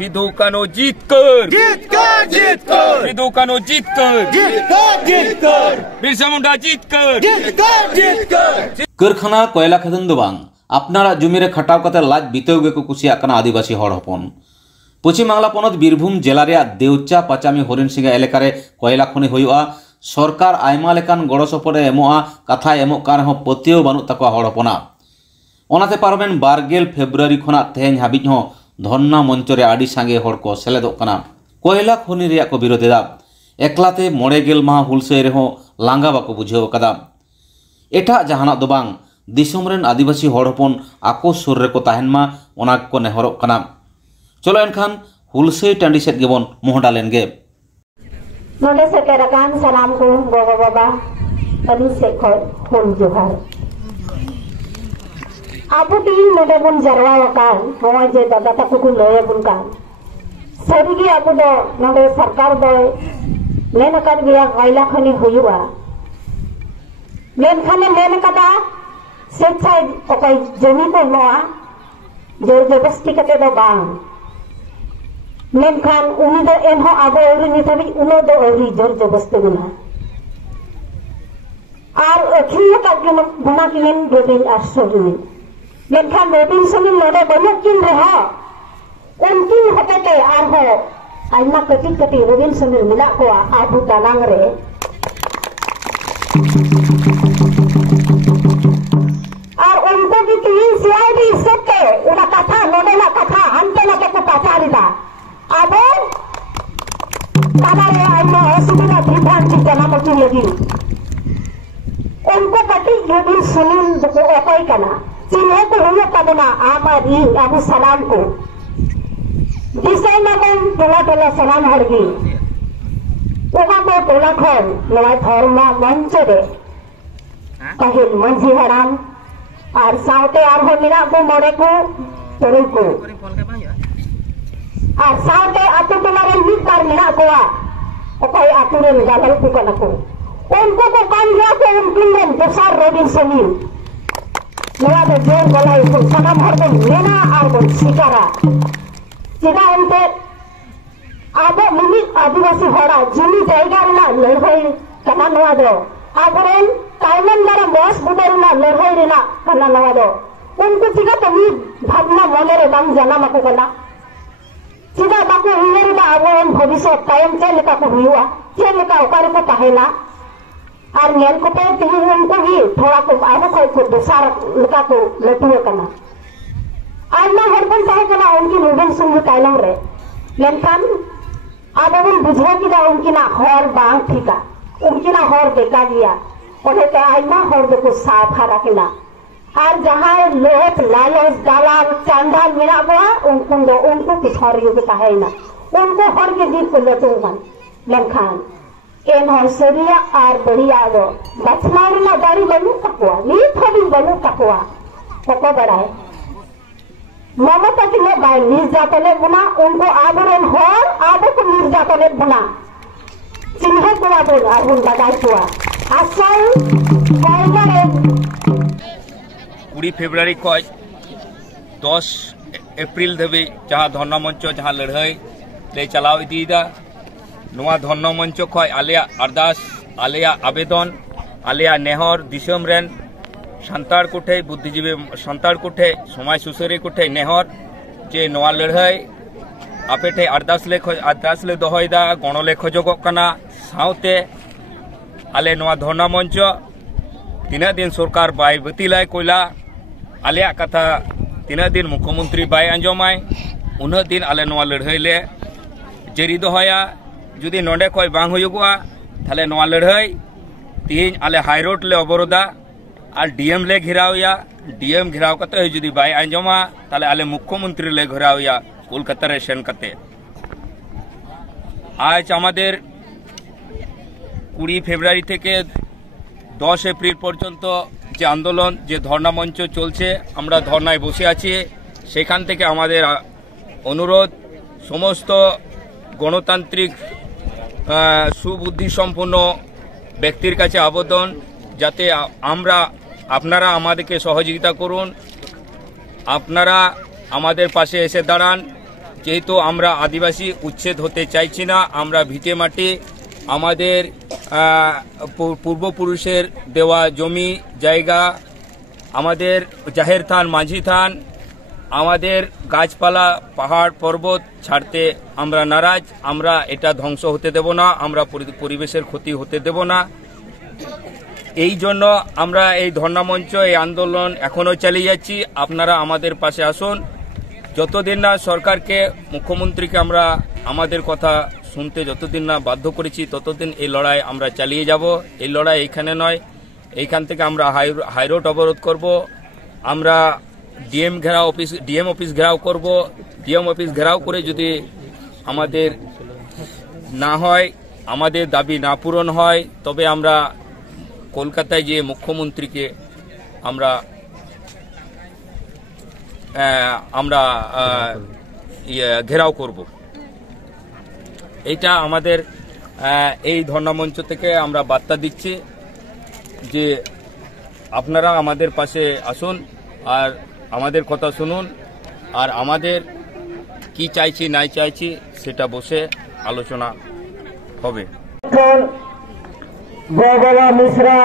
सिधु कान्हू जीत कर, जीत कर, जीत कर, सिधु कान्हू जीत कर, जीत कर, जीत कर, बिरसा मुंडा जीत कर, जीत कर, जीत कर। कारखाना कोयला खदान दो बांग अपनारा जुमी रे खटाव कते लाज बितेव गेको कुसिया कना आदिवासी हड़ हपन। पश्चिम बांगला पनत बीरभूम जिला रे देवचा पाचामी हरिणसिंगा एलाका रे कोयला खनि हुयुआ। सरकार आयमा लेकान गड़ो सपोर्टे एमोआ कथा एमोग कान रहो पतियो बानुग ताकोआ हड़ हपना। ओनाते पारमेन 12 फेब्रुआरी खना तेहेñ हाबिज हो धरना मंच रे आडी सांगे हड़ को सेलेदोग कना। कोयला खनि रेया को बिरोधेदा एकलाते 9 माह हुलसै रेहो लांगा बाको बुझाव कदा। एटा जहानाक दो बांग दिसोम रेन आदिवासी हड़ हपन आको सुर रेको ताहेनमा ओना को नेहरक कना। चलो एनखान हुलसै टांडी सेट गेबन मोहडा लेनगे। नोडे सेटेराकान सलाम को गोगो बाबा अली से हुल जोहार। आबो टीम नोडे बुन जरवा वकान होय जे दादा ताको को लय बुन कान सरीगे आबो दो नोडे सरकार दो लेन कर गया कोयला खनि हुयुआ। लेन खाने लेन कदा स्वेच्छाय ओकय जमी को मोआ जोर जबरदस्ती कते दो बांग मेनखान उनी दो एनहो आबो औरी निथाबि उनो दो औरी जोर जबरदस्ती गुना आर अखिया का गुना किन रोबिन आसोरी मेनखान रोबिन समिन नोडे बनो किन रहा उनकिन हतेते आर हो आइमा कटी कटी रोबिन समिन मिला को आबु दालांग रे आर उनको की तीन सीआईडी सत्ते उना कथा नोडे ना कथा अंते ना को कथा रिदा आबो कामारे आइमा असुविधा विधान चिंता मचुन लगी उनको कटी योगी सुनील को ओकई कना चिन्हे को हुयो कदना आमारी आबू सलाम को दिसै नगन टोला टोला सलाम हरगी ओगा को टोला खन नवा धर्म मंच रे कहिल मंझी हराम आर साउते आर हो मिना को मोरे को तोरे को आर साउते आतु टोला रे मिट कर मिना कोआ ओकई आतु रे गालल को कना को उनको को कान गया को उनकिन में दसार रोबिन समीन नवा दे जोर गलाई को सनम हर को लेना आर को सिकारा चिदा उनते आबो मिनी आदिवासी हड़ा जुनी जायगा रे ना लड़हई कना नवा दो आबरेन कायमन दारा बस बुदर ना लड़हई रे ना कना नवा दो उनको चिगा तमी भावना मने रे बांग जाना मको कना चिदा बाको उयरे बा आबोन भविष्य कायम चे लेका को हुआ चे लेका ओकारे को ताहेला आर नेल को पे तिही उनको ही थोड़ा को आबो कोई को दसार लेका को लटुए कना आइमा हरबन ताहे कना उनकी मुबन संग कायलम रे लेनखान आबोन बुझा कि दा उनकी ना हर बांग ठीका उनकी ना हर बेका गया ओने ते आइमा हर दे को साफ रखना आर जहां लोट लालच दालाल चांदा मिला बा उनको पिछाड़ियो के ताहे ना उनको हर के दी को लटुगन लेनखान एन हसरिया आर बढ़िया दो बचनार ना दारी बनु तकवा नी थोड़ी बनु तकवा कोको बड़ाए ममता की ने बाय निर्जातने बुना उनको आबरन हर आबो को निर्जातने बुना चिन्हे को आबो आबुन लगाई हुआ असल कोयला 20 फेब्रुआरी खय 10 एप्रिल धबे जहां धरना मंच जहां लड़ाई ले चलाव इदीदा नवा धरना मंच खय आलिया अरदास आलिया आवेदन आलिया नेहर दिसम रेन संतार कोठे बुद्धिजीवी संतार कोठे समाज सुसरी कोठे नेहर जे नवा लड़ाई आपेठे अरदास ले दोहयदा गणो ले खोजगो कना साउते आले नवा धरना मंच तीना दिन सरकार बाय बतिलाय कोयला आलिया कथा तीना दिन मुख्यमंत्री बाय अंजमाय उन दिन आले नवा लड़ाई ले जरी दोहया जुदी नोडे कोई बांग हुयुगवा थाले नवा लड़ाई तीन आले हाईरोड ले अवरोधा और डीएम ले घिरावया डीएम घिराव कते जुदी बाय अंजमा ताले आले मुख्यमंत्री ले घिरावया कलकाता रे सेन कते आज आमादेर 20 फेब्रुआरी থেকে 10 एप्रिल पर्यন্ত যে আন্দোলন যে ধর্ণা মঞ্চ চলছে আমরা ধর্ণায় বসে আছি সেখান থেকে আমাদের অনুরোধ সমস্ত গণতান্ত্রিক সুবুদ্ধি সম্পন্ন ব্যক্তির কাছে আবেদন যাতে আপনারা আমাদেরকে সহযোগিতা করুন আপনারা আমাদের পাশে এসে দাঁড়ান যেহেতু আমরা আদিবাসী উচ্ছেদ হতে চাইছি না, আমরা ভিটে মাটি আমাদের পূর্বপুরুষের দেওয়া জমি জায়গা, আমাদের জাহের থান মাঝি থান, আমাদের গাছপালা পাহাড় পর্বত ছাড়তে আমরা নারাজ। আমরা এটা ধ্বংস হতে দেব না, আমরা পরিবেশের ক্ষতি হতে দেব না। এই জন্য আমরা এই ধর্ণা মঞ্চ, এই আন্দোলন এখনো চালিয়ে যাচ্ছি। আপনারা আমাদের পাশে আসুন। যতদিন না সরকারকে, মুখ্যমন্ত্রীকে আমরা আমাদের কথা শুনতে যতদিন না বাধ্য করেছি, ততদিন এই লড়াই আমরা চালিয়ে যাব। এই লড়াই এইখানে নয়, এইখান থেকে আমরা হাইরোড অবরোধ করব। আমরা ডিএম অফিস ঘেরাও করব। ডিএম অফিস ঘেরাও করে যদি আমাদের না হয়, আমাদের দাবি না পূরণ হয়, তবে আমরা কলকাতায় যে মুখ্যমন্ত্রীকে আমরা ঘেরাও করব। এইটা আমাদের এই ধর্ণা মঞ্চ থেকে আমরা বার্তা দিচ্ছি যে আপনারা আমাদের পাশে আসুন আর আমাদের কথা শুনুন, আর আমাদের কি চাইছি নাই চাইছি সেটা বসে আলোচনা হবে। জয়বাবা মিশ্রা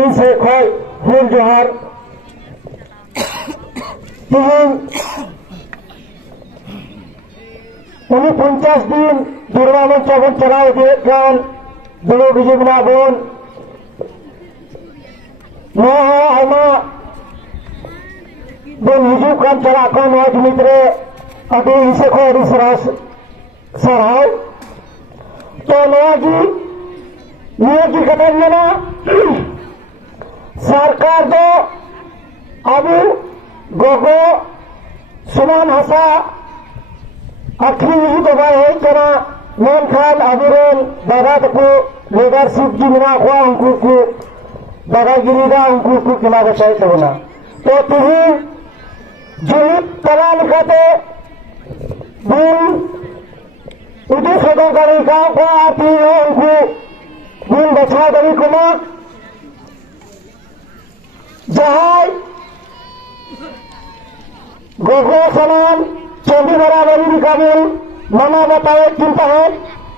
ইনসে খয় হুল জোহার উনি 50 দিন দুর্গামন চবন চলাও দিয়েছেন। বুড়ো বিজুগনা বোন ᱟᱭᱢᱟ ᱵᱚᱱ ᱦᱤᱡᱩᱜ ᱠᱟᱱ ᱪᱟᱞᱟᱜ ᱠᱟᱱ ᱱᱚᱣᱟ ᱡᱩᱢᱤᱫ ᱨᱮ ᱟᱹᱰᱤ ᱤᱥᱟᱹ ᱠᱷᱚᱱ ᱟᱹᱰᱤ ᱥᱟᱨᱦᱟᱣ। ᱛᱚ ᱱᱤᱭᱟᱹ ᱜᱮ ᱠᱟᱛᱷᱟᱧ ᱢᱮᱱᱟ, ᱥᱚᱨᱠᱟর ᱫᱚ ᱟᱵᱚ ᱜᱚᱜᱚ ᱥᱚᱢᱟᱱ ᱦᱟᱥᱟ ᱟᱹᱠᱷᱨᱤᱧ ᱞᱟᱹᱜᱤᱫ ᱫᱚ ᱵᱟᱭ ᱦᱮᱡ ᱠᱟᱱᱟ, ᱢᱮᱱᱠᱷᱟᱱ ᱟᱵᱚᱨᱮᱱ ᱫᱟᱫᱟ ᱛᱟᱠᱚ ᱞᱤᱰᱟᱨᱥᱤᱯ ᱜᱮ ᱢᱮᱱᱟᱜ ᱠᱚᱣᱟ, ᱩᱱᱠᱩ ᱠᱚ दादागिरी उनको को खिला बचाई करना। तो तुम जुमित तला लिखाते दिन उदित सदर करी का आती है, उनको दिन बचा करी कुमा जहां गोगो समान चंदी बराबरी निकाबिल मना बताए चिंता है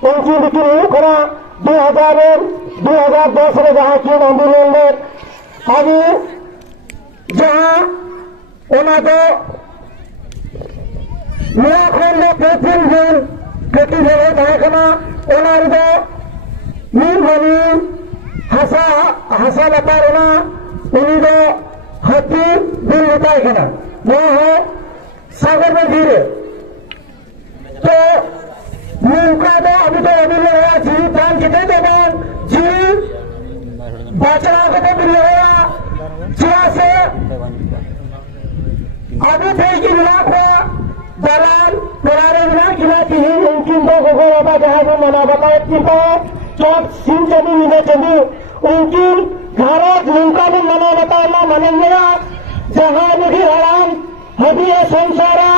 उनकी बिक्री करा 2010 में जहाँ की आंदोलन में अभी जहाँ उन्होंने नया खंड पेट्रोल जन खेती जगह जहाँ करना उन्होंने नीम बनी हंसा बता रहा उन्होंने हत्ती दिन बताए करना वो है सागर में धीरे। तो नीमका तो अभी तो अभी लगा जीव प्राण कितने देवान जीव बचना को तो मिल गया चिरा से अभी थे कि मिला को दलाल पुराने मिला खिलाती ही उनकी दो गोगों का जहाँ वो मना बताए चिंता चौक सिंह चंदी नीले चंदी उनकी घरों नीमका में मना बताना मनेंगे जहाँ मुझे हराम हदी है संसारा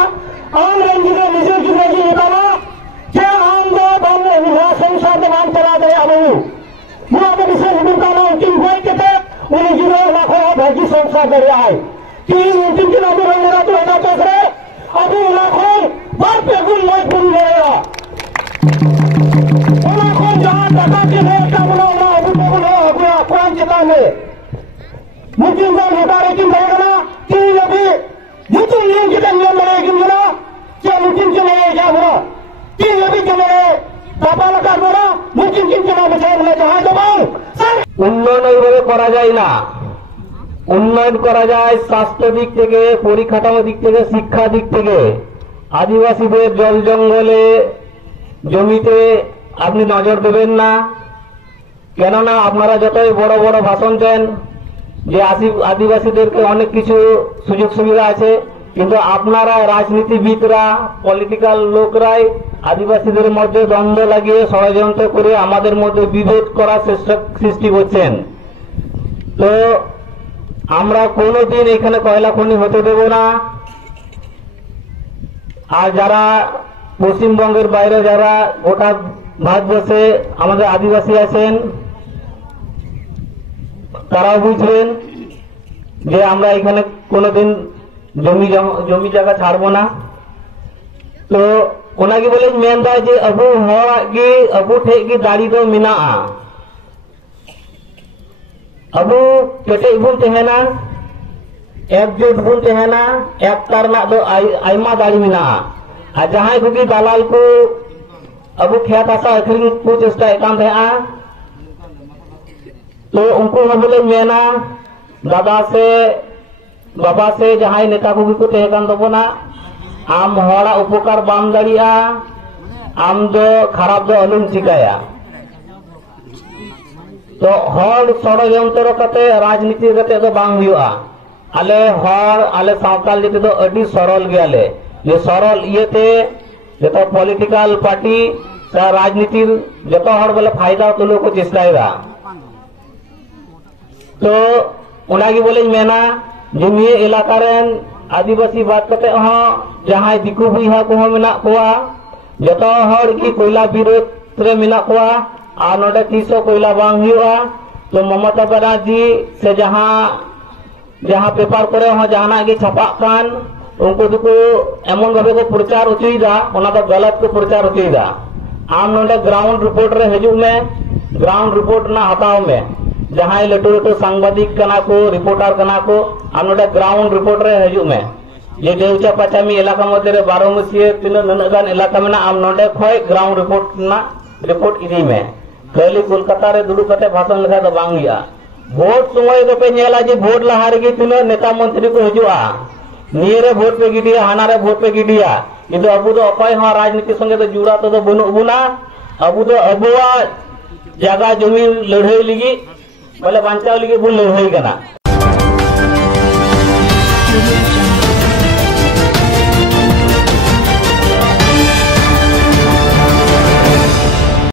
आम रंगी ने निजी की नहीं निकाला क्या आम दो बन विवाह संसार में नाम चला गए अनु वो अब विशेष निकाला उनकी हुई के थे उन्हें जीरो लाखों भागी संसार कर आए तीन उनकी के नाम में मेरा तो ऐसा कह रहे अभी लाखों बार पे गुल मोई गुल लेगा लाखों जहाँ टका के लिए क्या बनाना अभी तो बोलो अपना कौन चेताने मुझे जान हटारे की रहेगा तीन अभी युद्ध नियम की तंगियां लड़ेगी मेरा क्या मुझे चले क्या बोला तीन अभी चले पापा लगा बोला मुझे चला बचाए मैं जहाँ दबाऊं উন্নয়ন এইভাবে করা যায় না। উন্নয়ন করা যায় স্বাস্থ্য দিক থেকে, পরিকাঠামো দিক থেকে, শিক্ষা দিক থেকে। আদিবাসীদের জল জঙ্গলে জমিতে আপনি নজর দেবেন না, কেননা আপনারা যতই বড় বড় ভাষণ দেন যে আদিবাসীদেরকে অনেক কিছু সুযোগ সুবিধা আছে, কিন্তু আপনারা রাজনীতিবিদরা পলিটিক্যাল লোকরাই আদিবাসীদের মধ্যে দ্বন্দ্ব লাগিয়ে ষড়যন্ত্র করে আমাদের মধ্যে বিভেদ করার সৃষ্টি করছেন। তো আমরা কোনোদিন এখানে কয়লা খনি হতে দেব না। আর যারা পশ্চিমবঙ্গের বাইরে যারা গোটা ভারতবর্ষে আমাদের আদিবাসী আছেন তারাও বুঝবেন যে আমরা এখানে কোনোদিন जमी जगह छाड़बोना तो उनागी बोले मेनदा जे अबू होगी अबू ठेगी दाड़ी दो मिना अबू केटे बुन तेहना एकजुट बुन तेहना एक तरना दो आयमा दाड़ी मिना आ जहां को दलाल को अबू खेत आसा अखरिंग को चेष्टा कान थे तो उनको बोले मेना दादा से बाबा से जहां नेता को तेहकान दबोना आम हड़ा उपकार बाम दाड़िया आम दो खराब दो अलुम चिकाया तो हर षड़यंत्र कते राजनीति कते दो बांग हुआ आले हर आले सावताल जेते दो अडी सरल गयाले ये सरल इयते जेतो पॉलिटिकल पार्टी सा राजनीति जेतो हर बोले फायदा तुलो को चेष्टायदा तो उनागी बोले मेना जुमिए इलाका रेन आदिवासी बात करते जहां दिकू बुहा को मेना कोआ जतो हर की कोयला विरोध रे मेना कोआ आ नोडे तीसो कोयला बांग हुआ तो ममता बनर्जी से जहां पेपर करे जहां गे छापा कान उनको दुको एमन भावे को प्रचार उचुईदा ओना तो गलत को प्रचार उचुईदा आम नोडे ग्राउंड रिपोर्ट रे हजू में ग्राउंड रिपोर्ट ना हटाओ में जहां लटू लटू सांबादिक कना को रिपोर्टर कना को आम नोडे ग्राउंड रिपोर्ट रे हजू में ये देवचा पचामी इलाका मध्य रे 12 मसीह तीन ननगान इलाका में आम नोडे खय ग्राउंड रिपोर्ट ना रिपोर्ट इदी में खाली कोलकाता रे दुडू कते भाषण लेखा तो बांग हुआ वोट समय तो पे नेला जे वोट लहा रे तीन नेता मंत्री को हजुआ निये रे वोट पे गिडिया हाना रे वोट पे गिडिया किंतु अबू तो अपाय हो राजनीति संगे तो जुड़ा तो बनु बुना अबू तो अबुआ जगह जमीन लड़ाई लगी बोले बांचाव लगी बुन लड़ाई कना